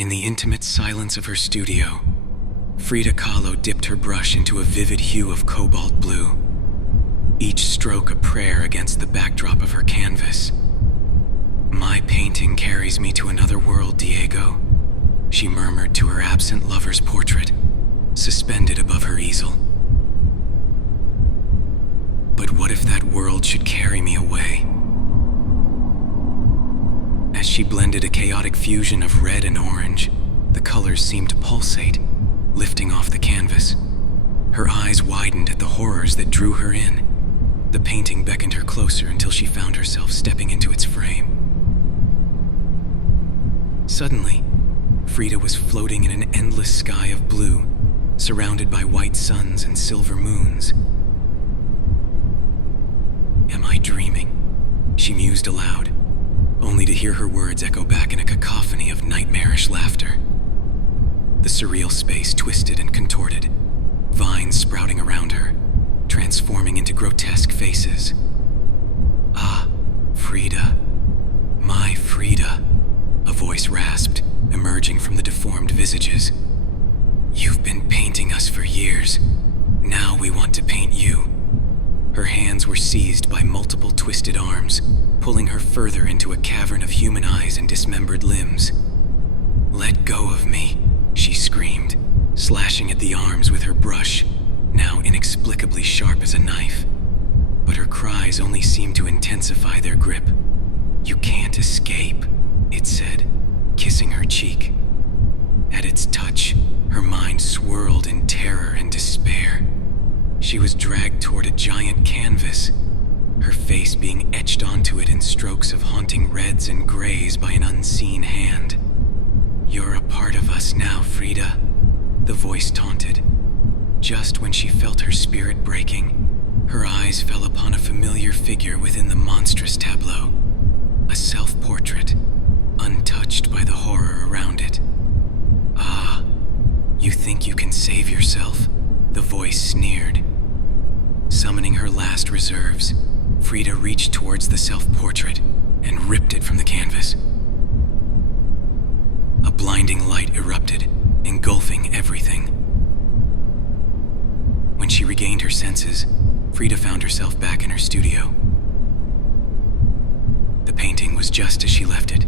In the intimate silence of her studio, Frida Kahlo dipped her brush into a vivid hue of cobalt blue, each stroke a prayer against the backdrop of her canvas. "My painting carries me to another world, Diego," she murmured to her absent lover's portrait, suspended above her easel. But what if that world should carry me away? As she blended a chaotic fusion of red and orange, the colors seemed to pulsate, lifting off the canvas. Her eyes widened at the horrors that drew her in. The painting beckoned her closer until she found herself stepping into its frame. Suddenly, Frida was floating in an endless sky of blue, surrounded by white suns and silver moons. "Am I dreaming?" she mused aloud, only to hear her words echo back in a cacophony of nightmarish laughter. The surreal space twisted and contorted, vines sprouting around her, transforming into grotesque faces. "Ah, Frida, my Frida," a voice rasped, emerging from the deformed visages. "You've been painting us for years. Now we want to paint you." Her hands were seized by multiple twisted arms, pulling her further into a cavern of human eyes and dismembered limbs. "Let go of me," she screamed, slashing at the arms with her brush, now inexplicably sharp as a knife. But her cries only seemed to intensify their grip. "You can't escape," it said, kissing her cheek. At its touch, her mind swirled in terror and despair. She was dragged toward a giant canvas, her face being etched onto it in strokes of haunting reds and grays by an unseen hand. "You're a part of us now, Frida," the voice taunted. Just when she felt her spirit breaking, her eyes fell upon a familiar figure within the monstrous tableau, a self-portrait, untouched by the horror around it. "Ah, you think you can save yourself?" the voice sneered. Summoning her last reserves, Frida reached towards the self-portrait and ripped it from the canvas. A blinding light erupted, engulfing everything. When she regained her senses, Frida found herself back in her studio. The painting was just as she left it,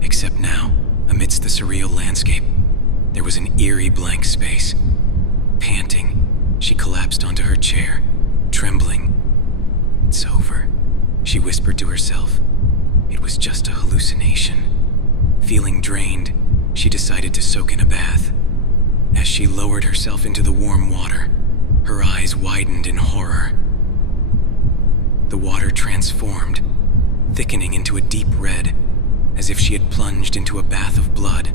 except now, amidst the surreal landscape, there was an eerie blank space. Panting, she collapsed onto her chair, trembling. "It's over," she whispered to herself. It was just a hallucination. Feeling drained, she decided to soak in a bath. As she lowered herself into the warm water, her eyes widened in horror. The water transformed, thickening into a deep red, as if she had plunged into a bath of blood.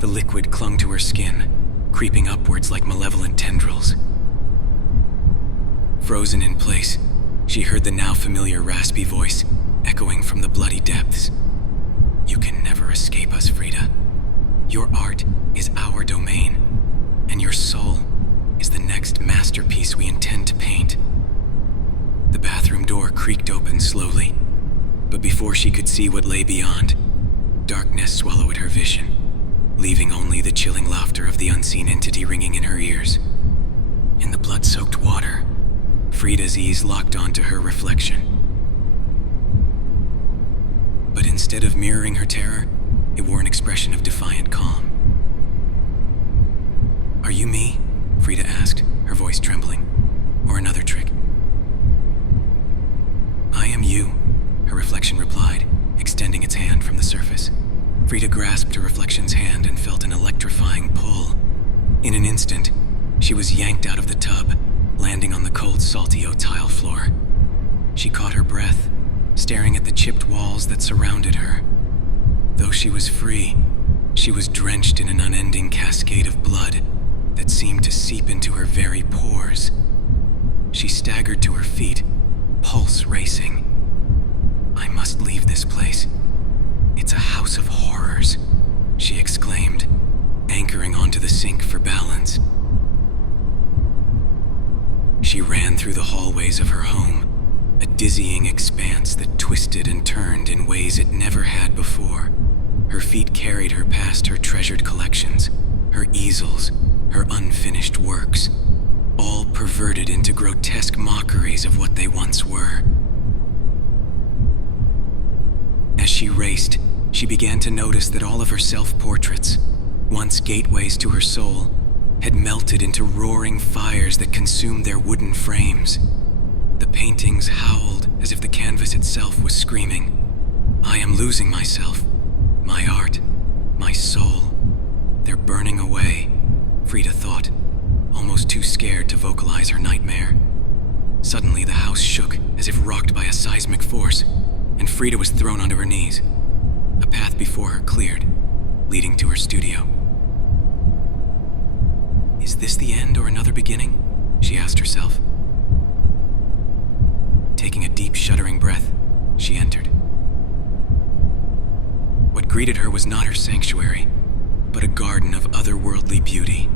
The liquid clung to her skin, creeping upwards like malevolent tendrils. Frozen in place, she heard the now familiar raspy voice echoing from the bloody depths. "You can never escape us, Frida. Your art is our domain, and your soul is the next masterpiece we intend to paint." The bathroom door creaked open slowly, but before she could see what lay beyond, darkness swallowed her vision, leaving only the chilling laughter of the unseen entity ringing in her ears. In the blood-soaked water, Frida's eyes locked onto her reflection. But instead of mirroring her terror, it wore an expression of defiant calm. "Are you me?" Frida asked, her voice trembling. "Or another trick?" "I am you," her reflection replied, extending its hand from the surface. Frida grasped her reflection's hand and felt an electrifying pull. In an instant, she was yanked out of the tub, landing on the cold, salty oak tile floor. She caught her breath, staring at the chipped walls that surrounded her. Though she was free, she was drenched in an unending cascade of blood that seemed to seep into her very pores. She staggered to her feet, pulse racing. "I must leave this place. It's a house of horrors," she exclaimed, anchoring onto the sink for balance. She ran through the hallways of her home, a dizzying expanse that twisted and turned in ways it never had before. Her feet carried her past her treasured collections, her easels, her unfinished works, all perverted into grotesque mockeries of what they once were. As she raced, she began to notice that all of her self-portraits, once gateways to her soul, had melted into roaring fires that consumed their wooden frames. The paintings howled as if the canvas itself was screaming, "I am losing myself, my art, my soul. They're burning away," Frida thought, almost too scared to vocalize her nightmare. Suddenly, the house shook as if rocked by a seismic force, and Frida was thrown onto her knees. A path before her cleared, leading to her studio. Is this the end or another beginning? She asked herself. Taking a deep, shuddering breath, she entered. What greeted her was not her sanctuary, but a garden of otherworldly beauty.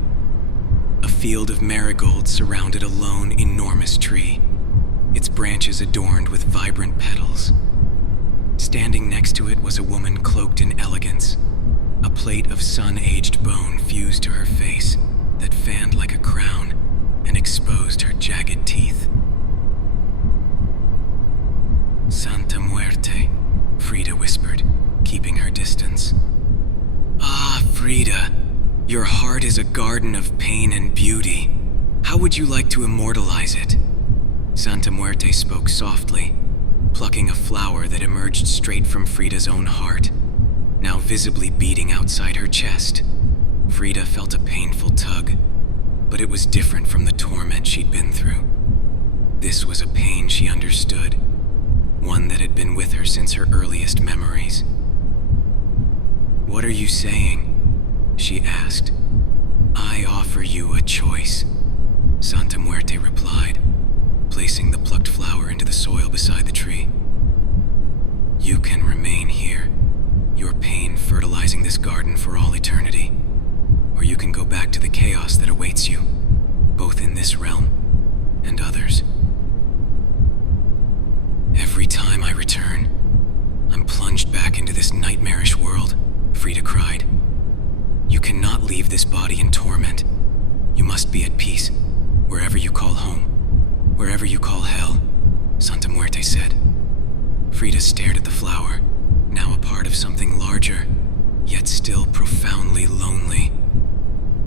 A field of marigolds surrounded a lone, enormous tree, its branches adorned with vibrant petals. Standing next to it was a woman cloaked in elegance, a plate of sun-aged bone fused to her face that fanned like a crown and exposed her jagged teeth. "Santa Muerte," Frida whispered, keeping her distance. "Ah, Frida, your heart is a garden of pain and beauty. How would you like to immortalize it?" Santa Muerte spoke softly, plucking a flower that emerged straight from Frida's own heart, now visibly beating outside her chest. Frida felt a painful tug, but it was different from the torment she'd been through. This was a pain she understood, one that had been with her since her earliest memories. "What are you saying?" she asked. "I offer you a choice," Santa Muerte replied, placing the plucked flower into the soil beside the tree. "You can remain here, your pain fertilizing this garden for all eternity, or you can go back to the chaos that awaits you, both in this realm and others." "Every time I return, I'm plunged back into this nightmarish world," Frida cried. "You cannot leave this body in torment. You must be at peace, wherever you call home, wherever you call hell," Santa Muerte said. Frida stared at the flower, now a part of something larger, yet still profoundly lonely.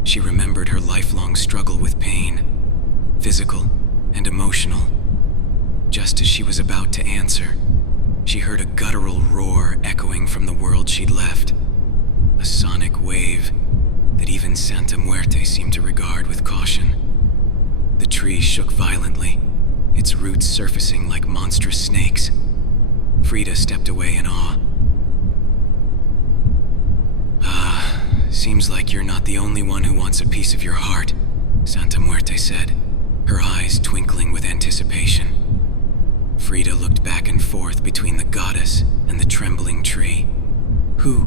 She remembered her lifelong struggle with pain, physical and emotional. Just as she was about to answer, she heard a guttural roar echoing from the world she'd left, a sonic wave that even Santa Muerte seemed to regard with caution. The tree shook violently, its roots surfacing like monstrous snakes. Frida stepped away in awe. "Ah, seems like you're not the only one who wants a piece of your heart," Santa Muerte said, her eyes twinkling with anticipation. Frida looked back and forth between the goddess and the trembling tree. "Who?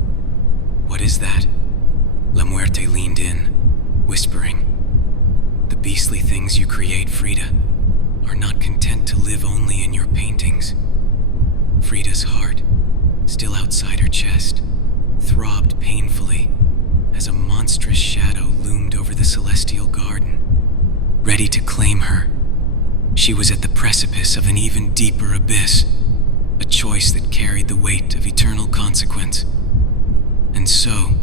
What is that?" La Muerte leaned in, whispering. "The beastly things you create, Frida, are not content to live only in your paintings." Frida's heart, still outside her chest, throbbed painfully as a monstrous shadow loomed over the celestial garden, ready to claim her. She was at the precipice of an even deeper abyss, a choice that carried the weight of eternal consequence. And so,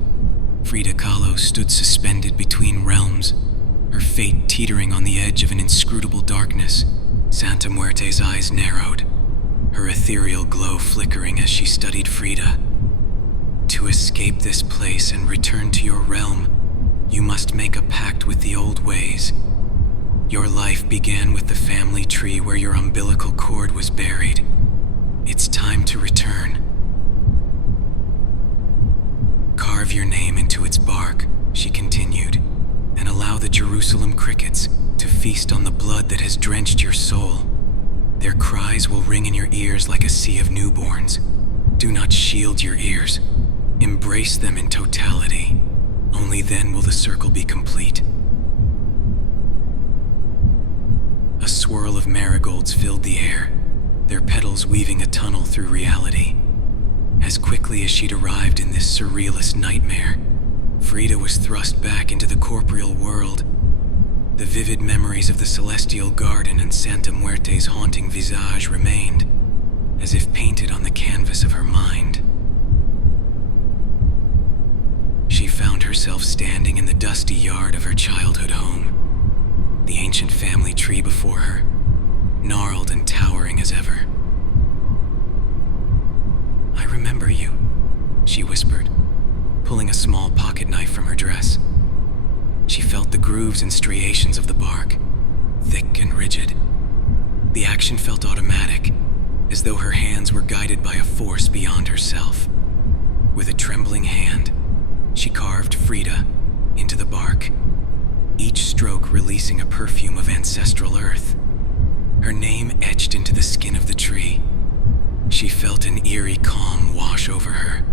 Frida Kahlo stood suspended between realms, her fate teetering on the edge of an inscrutable darkness. Santa Muerte's eyes narrowed, her ethereal glow flickering as she studied Frida. "To escape this place and return to your realm, you must make a pact with the old ways. Your life began with the family tree where your umbilical cord was buried. It's time to return. Carve your name into its bark," she continued, "and allow the Jerusalem crickets to feast on the blood that has drenched your soul. Their cries will ring in your ears like a sea of newborns. Do not shield your ears. Embrace them in totality. Only then will the circle be complete." A swirl of marigolds filled the air, their petals weaving a tunnel through reality. As quickly as she'd arrived in this surrealist nightmare, Frida was thrust back into the corporeal world. The vivid memories of the celestial garden and Santa Muerte's haunting visage remained, as if painted on the canvas of her mind. She found herself standing in the dusty yard of her childhood home, the ancient family tree before her, gnarled and towering as ever. "I remember you," she whispered, pulling a small pocket knife from her dress. She felt the grooves and striations of the bark, thick and rigid. The action felt automatic, as though her hands were guided by a force beyond herself. With a trembling hand, she carved Frida into the bark, each stroke releasing a perfume of ancestral earth. Her name etched into the skin of the tree. She felt an eerie calm wash over her.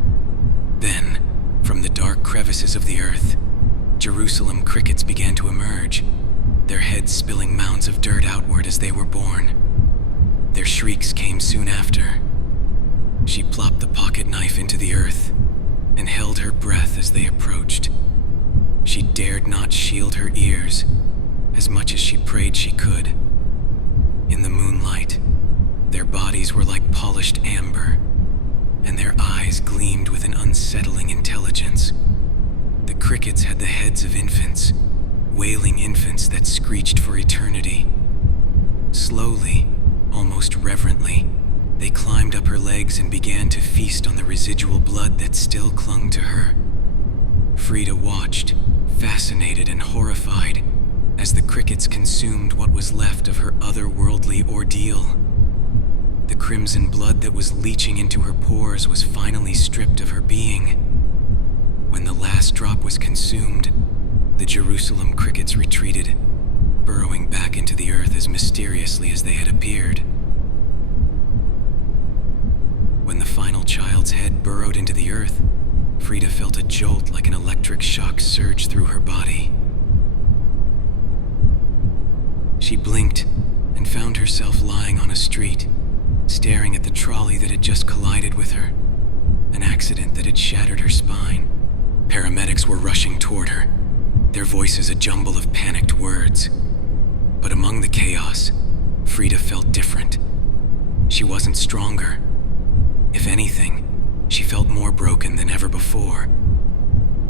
Then, from the dark crevices of the earth, Jerusalem crickets began to emerge, their heads spilling mounds of dirt outward as they were born. Their shrieks came soon after. She plopped the pocket knife into the earth and held her breath as they approached. She dared not shield her ears, as much as she prayed she could. In the moonlight, their bodies were like polished amber, and their eyes gleamed with an unsettling intelligence. The crickets had the heads of infants, wailing infants that screeched for eternity. Slowly, almost reverently, they climbed up her legs and began to feast on the residual blood that still clung to her. Frida watched, fascinated and horrified, as the crickets consumed what was left of her otherworldly ordeal. The crimson blood that was leaching into her pores was finally stripped of her being. When the last drop was consumed, the Jerusalem crickets retreated, burrowing back into the earth as mysteriously as they had appeared. When the final child's head burrowed into the earth, Frida felt a jolt like an electric shock surge through her body. She blinked and found herself lying on a street, staring at the trolley that had just collided with her, an accident that had shattered her spine. Paramedics were rushing toward her, their voices a jumble of panicked words. But among the chaos, Frida felt different. She wasn't stronger. If anything, she felt more broken than ever before.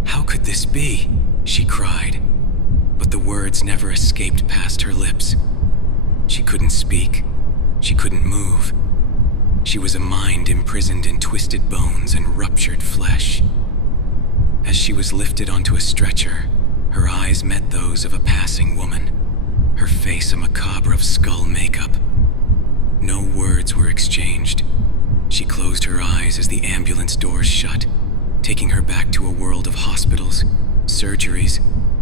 "How could this be?" she cried, but the words never escaped past her lips. She couldn't speak. She couldn't move. She was a mind imprisoned in twisted bones and ruptured flesh. As she was lifted onto a stretcher, her eyes met those of a passing woman, her face a macabre of skull makeup. No words were exchanged. She closed her eyes as the ambulance doors shut, taking her back to a world of hospitals, surgeries,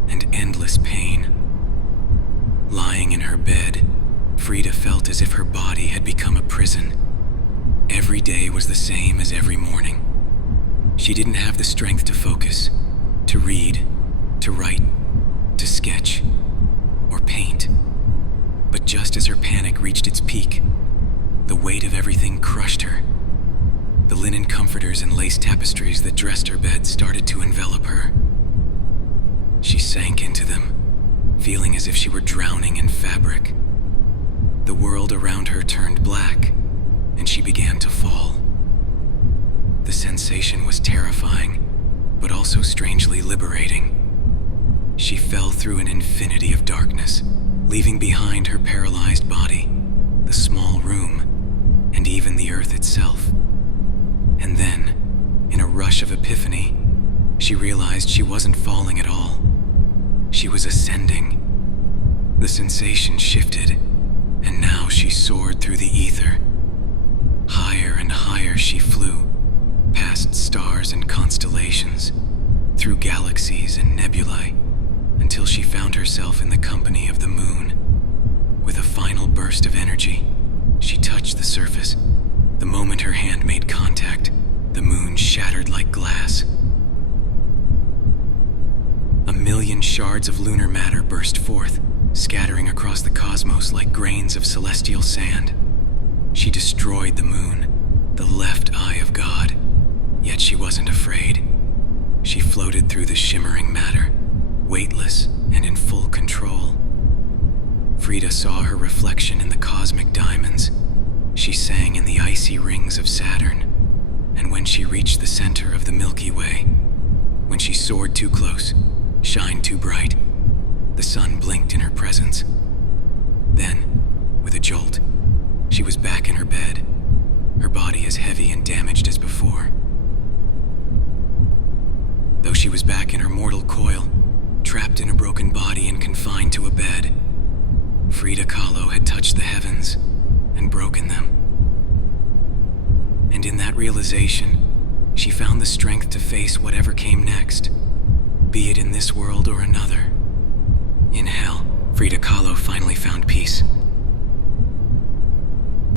and endless pain. Lying in her bed, Frida felt as if her body had become a prison. Every day was the same as every morning. She didn't have the strength to focus, to read, to write, to sketch, or paint. But just as her panic reached its peak, the weight of everything crushed her. The linen comforters and lace tapestries that dressed her bed started to envelop her. She sank into them, feeling as if she were drowning in fabric. The world around her turned black, and she began to fall. The sensation was terrifying, but also strangely liberating. She fell through an infinity of darkness, leaving behind her paralyzed body, the small room, and even the earth itself. And then, in a rush of epiphany, she realized she wasn't falling at all. She was ascending. The sensation shifted, and now she soared through the ether. Higher and higher she flew, past stars and constellations, through galaxies and nebulae, until she found herself in the company of the moon. With a final burst of energy, she touched the surface. The moment her hand made contact, the moon shattered like glass. 1,000,000 shards of lunar matter burst forth, scattering across the cosmos like grains of celestial sand. She destroyed the moon, the left eye of God, Yet she wasn't afraid. She floated through the shimmering matter, weightless and in full control. Frida saw her reflection in the cosmic diamonds. She sang in the icy rings of Saturn. And when she reached the center of the Milky Way, when she soared too close, shined too bright, the sun blinked in her presence. Then, with a jolt, she was back in her bed, her body as heavy and damaged as before. Though she was back in her mortal coil, trapped in a broken body and confined to a bed, Frida Kahlo had touched the heavens and broken them. And in that realization, she found the strength to face whatever came next, be it in this world or another. In hell, Frida Kahlo finally found peace.